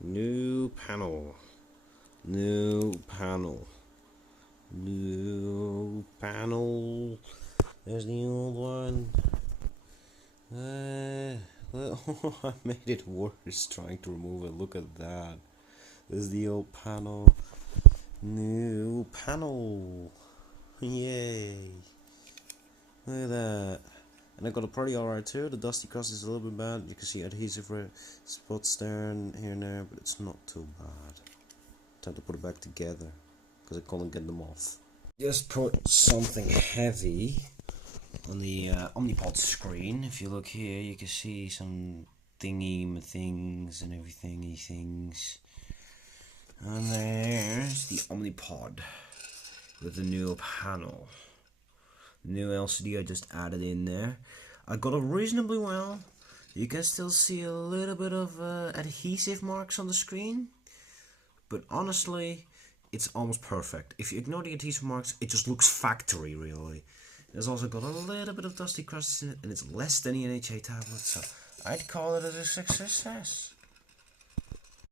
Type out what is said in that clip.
New panel. New panel. New panel. There's the old one. Well, I made it worse trying to remove it. Look at that. There's the old panel. New panel. Yay. Look at that. And I got a pretty alright too. The dusty crust is a little bit bad. You can see adhesive spots there and here and there, but it's not too bad. Time to put it back together because I couldn't get them off. Just put something heavy on the Omnipod screen. If you look here, you can see some things and everythingy things. And there's the Omnipod with the new panel. New LCD I just added in there. I got it reasonably well. You can still see a little bit of adhesive marks on the screen, but honestly it's almost perfect. If you ignore the adhesive marks, it just looks factory really. There's also got a little bit of dusty crust in it, and it's less than the NHA tablet, so I'd call it a success.